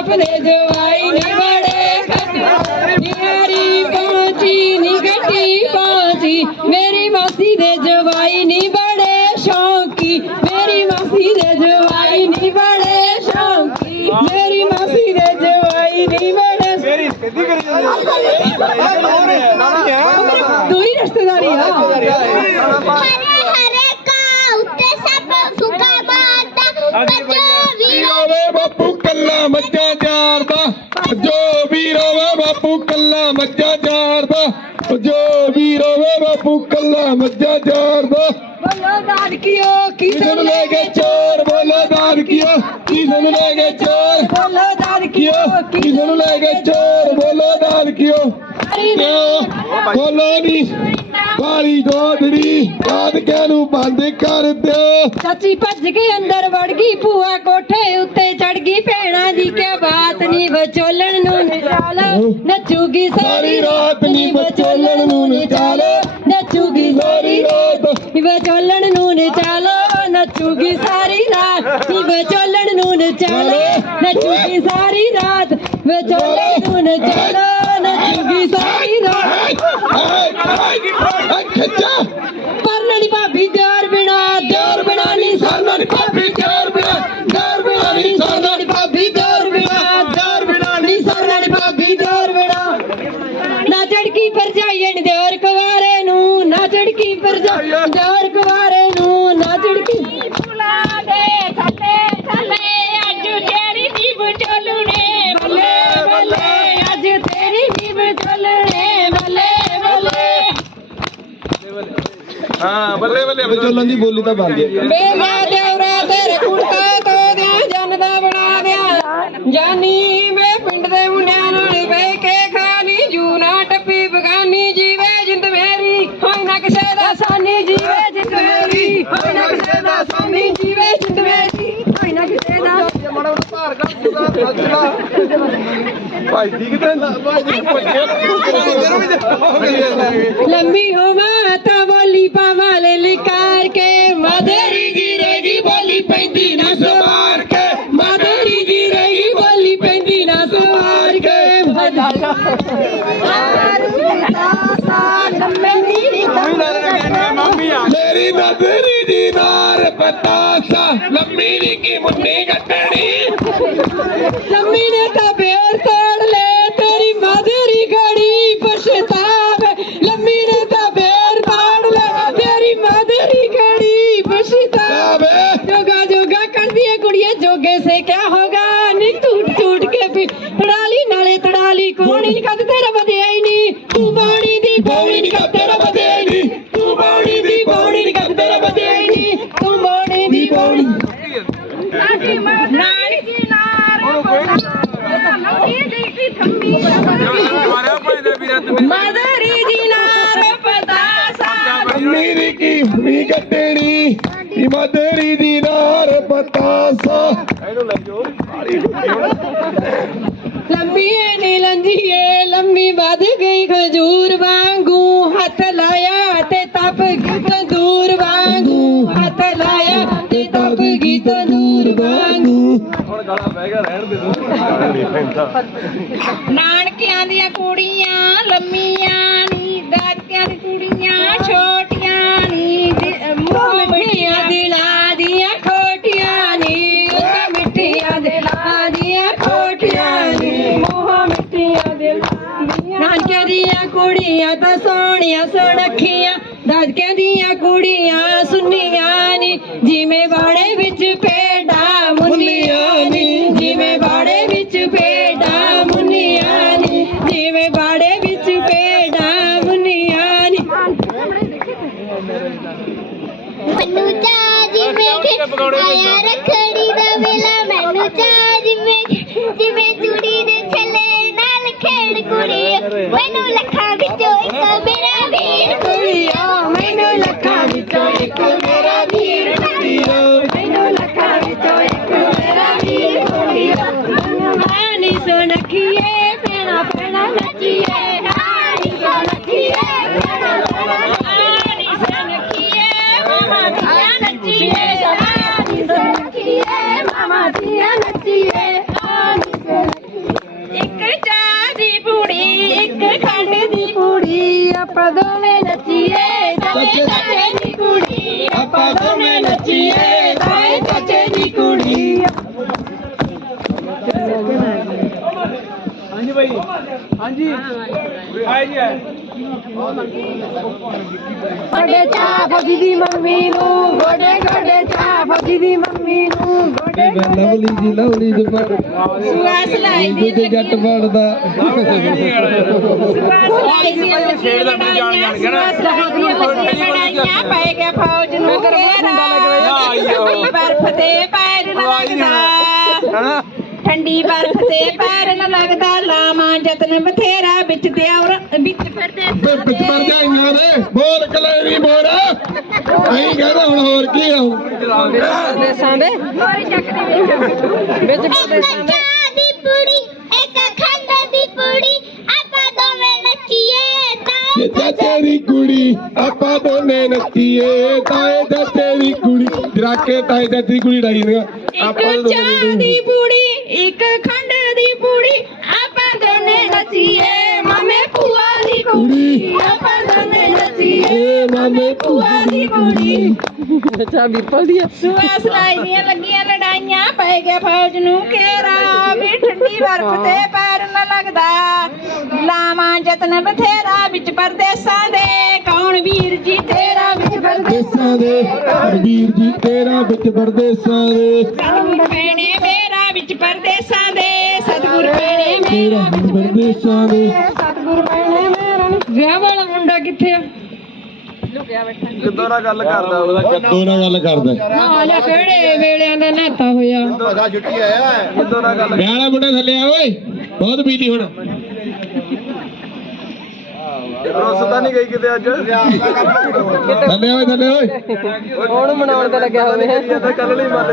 ਬਾਪ ਦੇ ਨੂੰ ਲੈ ਕੇ ਚੋਰ ਬੋਲੋ ਦਾਦਕੀਓ ਕਿਸ ਨੂੰ ਲੈ ਕੇ ਚੋਰ? ਬੋਲੋ ਦਾਦਕੀਓ ਕਿਉ ਕਿਸ ਨੂੰ ਲੈ ਕੇ ਚੋਰ ਬੋਲੋ ਦਾਦਕੀਓ ਕਿਉਂ? ਬੋਲੋ ਨੀ। ਕਾਲੀ ਦੋਦੜੀ ਦਾਦਕਿਆਂ ਨੂੰ ਬੰਦ ਕਰ ਦਿਓ? ਚਾਚੀ ਭੱਜ ਕੇ ਅੰਦਰ ਵੜ ਗਈ ਭੂਆ ਕੋਠੇ ਉੱਤੇ ਚੜ ਗਈ ਭੈਣਾ ਦੀ ਕਿਆ ਬਾਤ ਨਹੀਂ ਵਿਚੋਲਣ ਨੂੰ ਨਚਾਲ ਨੱਚੂਗੀ ਸਾਰੀ ਰਾਤ ਨਹੀਂ ਵਿਚੋਲਣ ਨੂੰ ਨਚਾਲ। ਨੱਚੂਗੀ ਸਾਰੀ ਰਾਤ ਵਿਚੋਲਣ ਨੱਚੂਗੀ ਸਾਰੀ ਰਾਤ ਨੀ ਵਿਚੋਲਣ ਨੂੰ ਨਚਾਲ ਨੱਚੂਗੀ ਸਾਰੀ ਰਾਤ ਵਿਚੋਲਣ ਨੂੰ ਨਚਾਲ ਨੱਚੂਗੀ ਸਾਰੀ ਰਾਤ। ਖੱਜਾ ਪਰਨੜੀ ਭਾਬੀ ਦਿਓਰ ਬਿਨਾ ਦਿਓਰ ਬਿਨਾ ਨਹੀਂ ਸਰਨਾ ਨੀ ਭਾਬੀ ਦਿਓਰ ਬਿਨਾ ਦਿਓਰ ਬਿਨਾ ਨਹੀਂ ਸਰਨਾ ਨੀ ਭਾਬੀ ਦਿਓਰ ਬਿਨਾ ਦਿਓਰ ਬਿਨਾ ਨਹੀਂ ਸਰਨਾ ਨੀ ਭਾਬੀ ਦਿਓਰ ਬਿਨਾ। ਨਾ ਝੜਕੀ ਭਰਜਾਈਏ ਨੀ ਦਿਓਰ ਕੁਵਾਰੇ ਨੂੰ ਨਾ ਝੜਕੀ ਭਰਜਾਈ ਦਿਓਰ ਕੁਵਾਰੇ ਨੂੰ ਨਾ ਝੜਕੀ ਫੁਲਾ ਦੇ ਥੱਲੇ ਥੱਲੇ ਅੱਜ ਤੇਰੀ ਦੀ ਬਚੋਲੂਨੇ ਬੱਲੇ ਬੱਲੇ ਅੱਜ ਤੇਰੀ ਵੀ ਬੱਲੇ ਬੱਲੇ ਹਾਂ ਬੱਲੇ ਬੱਲੇ ਚੱਲਣ ਦੀ ਬੋਲੀ ਤਾਂ ਬੰਦ ਹੈ ਮੇਰਾ ਦੇਵਰਾ ਤੇਰੇ ਕੁੜਤਾ ਤੋਂ ਦਿਆਂ ਜਨ ਦਾ ਬਣਾ ਦਿਆਂ। ਜਾਨੀ ਭਾਈ ਠੀਕ ਤੇ ਭਾਈ ਜੀ ਲੰਮੀ ਹੋਵਾਂ ਤਾਂ ਬੋਲੀ ਪਾਵਾਂ ਲੈ ਲਿਕਾਰ ਕੇ। ਮਦਰੀ ਗਿਰੇਗੀ ਬੋਲੀ ਪੈਂਦੀ ਨਾ ਸਵਾਰ ਕੇ। ਮਦਰੀ ਗਿਰੇਗੀ ਬੋਲੀ ਪੈਂਦੀ ਨਾ ਸਵਾਰ ਕੇ। ਮੰਮੀ ਆ ਮੇਰੀ ਨਜ਼ਰੀ ਦੀ ਨਾਰ ਤਾਸ ਲੰਮੀ ਦੀ ਕੀ ਮੁੰਨੀ ਕੱਟਣੀ ਲੰਮੀ ਨੇ ਤਾਂ ਬੇਰ ਤੋੜ ਲੈ ਤੇਰੀ ਮਾਧਰੀ ਘੜੀ ਪਛਤਾਵ। ਲੰਮੀ ਨੇ ਤਾਂ ਬੇਰ ਤੋੜ ਲੈ ਤੇਰੀ ਮਾਧਰੀ ਘੜੀ ਪਛਤਾਵ। ਜੋਗਾ ਜੋਗਾ ਕਰਦੀ ਹੈ ਕੁੜੀਏ ਜੋਗੇ ਸੇ ਕਿਆ ਹੋਗਾ? ਮੇਰੀ ਕੀ ਵੀ ਕੱਟਣੀ ਨੀ ਮਦਰੀ ਦੀ ਨਾਰ ਪਤਾਸਾ ਇਹਨੂੰ ਲੈ ਜਾਓ लंबी है नी लंजी है लंबी बध गई खजूर वांगू हाथ लाया ते तप गई तंदूर वांगू हाथ लाया ते तप गई तंदूर वांगू ਹੁਣ ਗਾਣਾ ਬਹਿ ਗਿਆ ਰਹਿਣ ਦੇ ਦੋ ਗਾਣਾ ਨਹੀਂ ਪੈਂਦਾ ਨਾਨਕਿਆਂ ਦੀਆਂ ਕੁੜੀਆਂ ਲੰਮੀਆਂ ਦੀਆਂ ਦੀਆਂ ਕੁੜੀਆਂ ਤਾਂ ਸੋਹਣੀਆਂ ਸੁਣਖੀਆਂ। ਦਾਦਕਿਆਂ ਦੀਆਂ ਕੁੜੀਆਂ ਸੁੰਨੀਆਂ ਨੀ। ਜਿਵੇਂ ਬਾੜੇ ਵਿੱਚ ਪੇਡਾ ਮੁੰਨੀਆਂ। ਆਪਾਂ ਦੋਵੇਂ ਨੱਚੀਏ ਦੋਵੇਂ ਚਾਚੇ ਦੀ ਕੁੜੀ ਆਪਾਂ ਦੋਵੇਂ ਨੱਚੀਏ ਦੋਵੇਂ ਚਾਚੇ ਦੀ ਕੁੜੀ ਹਾਂਜੀ ਭਾਈ ਹਾਂਜੀ। ਆਏ ਜੀ ਆਏ। ਗੋਡੇ ਚਾ ਫੌਜੀ ਦੀ ਮੰਮੀ ਨੂੰ ਗੋਡੇ ਗੋਡੇ ਚਾ ਫੌਜੀ ਦੀ ਨੂੰ ਗੋਡੇ ਲਵਲੀ ਜੀ ਲਵਲੀ ਜੀ ਪਰ ਸੁਆਸ ਲਾਈ ਦੀ ਤੇ ਜੱਟ ਬਣਦਾ ਛੇੜ ਦਾ। ਆਪਣੀ ਜਾਣ ਜਾਣ ਕੇ ਨਾ। ਪੈ ਗਿਆ ਫੌਜ ਨੂੰ। ਘੇਰਾ ਬਰਫ ਤੇ ਪੈਰ ਨਾ ਲੱਗਦਾ। ਹਨਾ? ਠੰਡੀ ਬਰਫ ਤੇ ਪੈਰ ਨਾ ਲੱਗਦਾ ਲਾਵਾਂ ਜਤਨ ਬਥੇਰਾ ਵਿੱਚ ਤੇ ਔਰ ਵਿੱਚ ਫਿਰਦੇ ਵੇ ਪਿੱਛ ਪਰ ਜਾ ਇੰਨਾ ਨੇ ਬੋਲ ਕਲੈਰੀ ਬੋਲ ਨਹੀਂ ਕਹਿੰਦਾ ਹੁਣ ਹੋਰ ਕੀ ਆ। ਦੇਸਾਂ ਦੇ ਵਿੱਚ ਇੱਕ ਚਾਹ ਦੀ ਪੁੜੀ ਇੱਕ ਖੰਡ ਦੀ ਪੁੜੀ ਆਪਾਂ ਦੋਵੇਂ ਨੱਚੀਏ ਤਾਂ ਇਹ ਚਾਚੇ। ਦੀ ਕੁੜੀ ਆਪਾਂ ਦੋਨੇ ਨੱਚੀਏ ਤਾਏ ਦੀ ਕੁੜੀ। ਜਰਾਕੇ ਤਾਏ ਦੀ ਕੁੜੀ ਡਾਈ ਨੇ ਇੱਕ ਚਾਹ ਦੀ ਪੂੜੀ ਇੱਕ ਖੰਡ ਦੀ ਪੂੜੀ ਆਪਾਂ ਦੋਨੇ ਨੱਚੀਏ ਮਾਮੇ ਭੂਆ ਦੀ ਕੁੜੀ ਆਪਾਂ ਦੋਨੇ ਨੱਚੀਏ ਮਾਮੇ ਭੂਆ ਦੀ ਕੁੜੀ ਅੱਛਾ ਵੀਰਪਾਲ ਦੀ ਸੁਆ ਸਲਾਈ ਦੀਆਂ ਲੱਗੀਆਂ ਲੜਾਈਆਂ ਪੈ ਗਿਆ ਫੌਜ ਨੂੰ। ਘੇਰਾ ਵੀ ਠੰਡੀ ਬਰਫ਼ ਤੇ ਪੈਰ ਨਾ ਲੱਗਦਾ। ਲਾਵਾਂ ਜਤਨ ਬਥੇਰਾ ਵਿੱਚ ਪਰਦੇਸਾਂ ਦੇ। ਕੌਣ ਵੀਰ ਜੀ ਤੇਰਾ ਵਿੱਚ ਪਰਦੇਸਾਂ ਦੇਸਾਂ ਦੇ? ਵੀਰ ਜੀ ਤੇਰਾ ਵਿੱਚ ਪਰਦੇਸਾਂ ਦੇ? ਪੈਣੇ ਪਰਦੇਸਾਂ ਦੇ ਸਤਿਗੁਰ ਪੈਣੇ ਤੇਰਾ ਮੇਰਾ ਵਿੱਚ ਪਰਦੇਸਾਂ ਦੇ। ਸਤਿਗੁਰ ਪੈਣੇ ਮੇਰਾ। ਵਿਆਹ ਵਾਲਾ ਮੁੰਡਾ ਕਿੱਥੇ ਆ? ਕਿੱਦੋਂ ਨਾਲ ਗੱਲ ਕਰਦਾ ਉਹਦਾ? ਕੱਦੋਂ ਨਾਲ ਗੱਲ ਕਰਦਾ? ਹਾਲੇ ਕਿਹੜੇ ਵੇਲਿਆਂ ਦਾ ਨਹਾਤਾ ਹੋਇਆ? ਕਿੱਦੋਂ ਨਾਲ ਗੱਲ? ਵਿਆਹ ਵਾਲਾ ਮੁੰਡਾ ਥੱਲੇ ਆ ਓਏ। ਬਹੁਤ ਬੀਤੀ ਹੁਣ। ਰੁੱਸ ਤਾਂ ਨਹੀਂ ਗਈ ਕਿਤੇ ਅੱਜ? ਥੱਲੇ ਓਏ ਥੱਲੇ ਓਏ। ਹੁਣ ਮਨਾਉਣ ਤੇ ਲੱਗਿਆ ਹੋਵੇ ਕੱਲ ਨਹੀਂ ਮੰਨ